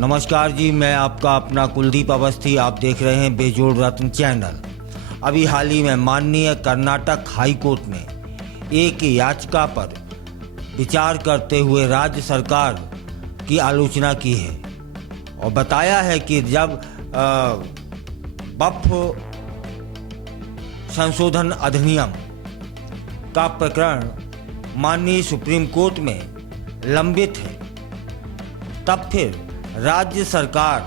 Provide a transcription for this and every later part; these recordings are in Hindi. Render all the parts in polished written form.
नमस्कार जी, मैं आपका अपना कुलदीप अवस्थी। आप देख रहे हैं बेजोड़ रत्न चैनल। अभी हाल ही में माननीय कर्नाटक हाई कोर्ट ने एक याचिका पर विचार करते हुए राज्य सरकार की आलोचना की है और बताया है कि जब वक्फ संशोधन अधिनियम का प्रकरण माननीय सुप्रीम कोर्ट में लंबित है, तब फिर राज्य सरकार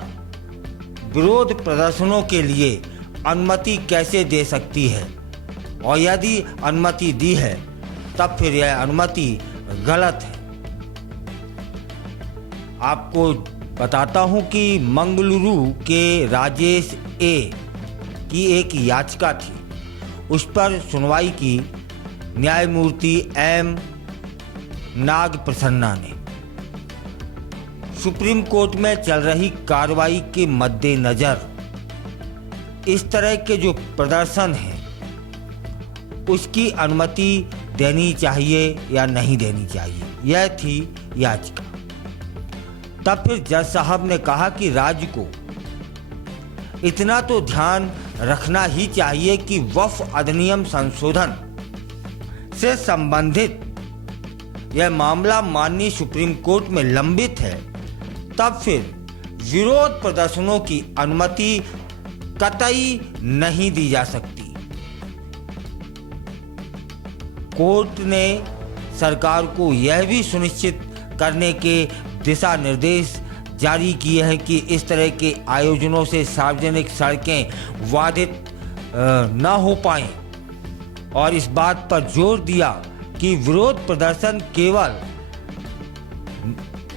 विरोध प्रदर्शनों के लिए अनुमति कैसे दे सकती है, और यदि अनुमति दी है तब फिर यह अनुमति गलत है। आपको बताता हूं कि मंगलुरु के राजेश ए की एक याचिका थी, उस पर सुनवाई की न्यायमूर्ति एम नागप्रसन्ना ने। सुप्रीम कोर्ट में चल रही कार्रवाई के मद्देनजर इस तरह के जो प्रदर्शन हैं उसकी अनुमति देनी चाहिए या नहीं देनी चाहिए, यह थी याचिका। तब फिर जज साहब ने कहा कि राज्य को इतना तो ध्यान रखना ही चाहिए कि वक्फ अधिनियम संशोधन से संबंधित यह मामला माननीय सुप्रीम कोर्ट में लंबित है, तब फिर विरोध प्रदर्शनों की अनुमति कतई नहीं दी जा सकती। कोर्ट ने सरकार को यह भी सुनिश्चित करने के दिशा निर्देश जारी किए हैं कि इस तरह के आयोजनों से सार्वजनिक सड़कें बाधित न हो पाएं, और इस बात पर जोर दिया कि विरोध प्रदर्शन केवल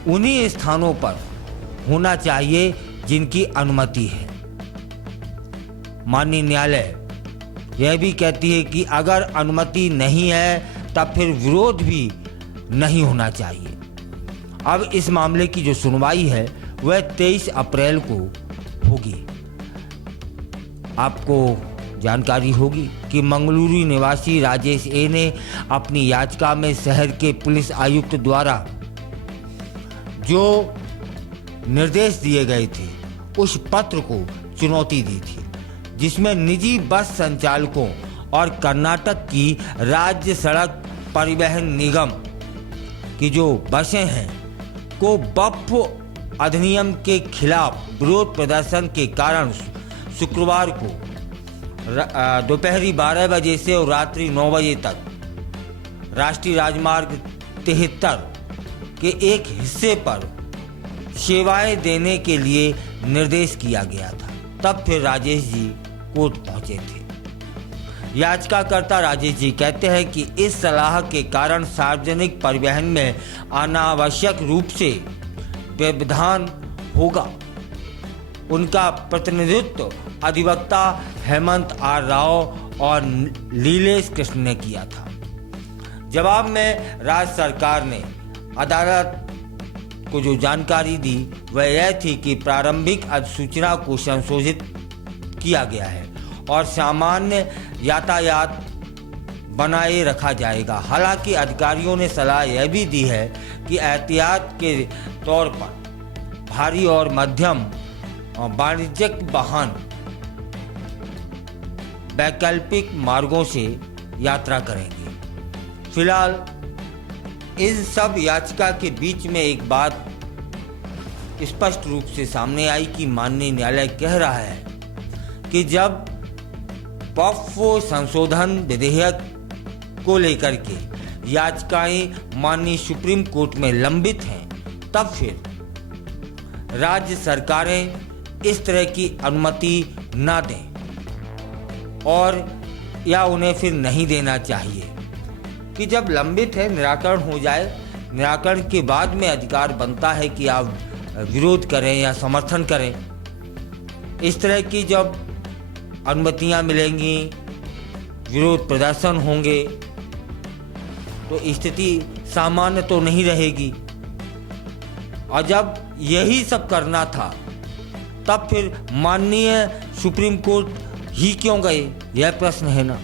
उन्हीं स्थानों पर होना चाहिए जिनकी अनुमति है। माननीय न्यायालय यह भी कहती है कि अगर अनुमति नहीं है तब फिर विरोध भी नहीं होना चाहिए। अब इस मामले की जो सुनवाई है वह 23 अप्रैल को होगी। आपको जानकारी होगी कि मंगलुरु निवासी राजेश ए ने अपनी याचिका में शहर के पुलिस आयुक्त द्वारा जो निर्देश दिए गए थे उस पत्र को चुनौती दी थी, जिसमें निजी बस संचालकों और कर्नाटक की राज्य सड़क परिवहन निगम की जो बसें हैं को वक्फ अधिनियम के खिलाफ विरोध प्रदर्शन के कारण शुक्रवार को दोपहरी 12 बजे से और रात्रि 9 बजे तक राष्ट्रीय राजमार्ग 73 के एक हिस्से पर सेवाएं देने के लिए निर्देश किया गया था। तब फिर राजेश जी कोर्ट पहुंचे थे। याचिकाकर्ता राजेश जी कहते हैं कि इस सलाह के कारण सार्वजनिक परिवहन में अनावश्यक रूप से व्यवधान होगा। उनका प्रतिनिधित्व अधिवक्ता हेमंत आर राव और लीलेश कृष्ण ने किया था। जवाब में राज्य सरकार ने अदालत को जो जानकारी दी वह यह थी कि प्रारंभिक अधिसूचना को संशोधित किया गया है और सामान्य यातायात बनाए रखा जाएगा। हालांकि अधिकारियों ने सलाह यह भी दी है कि एहतियात के तौर पर भारी और मध्यम वाणिज्यिक वाहन वैकल्पिक मार्गों से यात्रा करेंगे। फिलहाल इन सब याचिका के बीच में एक बात स्पष्ट रूप से सामने आई कि माननीय न्यायालय कह रहा है कि जब वक्फ संशोधन विधेयक को लेकर के याचिकाएं माननीय सुप्रीम कोर्ट में लंबित हैं, तब फिर राज्य सरकारें इस तरह की अनुमति ना दें और या उन्हें फिर नहीं देना चाहिए कि जब लंबित है निराकरण हो जाए। निराकरण के बाद में अधिकार बनता है कि आप विरोध करें या समर्थन करें। इस तरह की जब अनुमतियां मिलेंगी, विरोध प्रदर्शन होंगे, तो स्थिति सामान्य तो नहीं रहेगी। और जब यही सब करना था तब फिर माननीय सुप्रीम कोर्ट ही क्यों गए, यह प्रश्न है ना।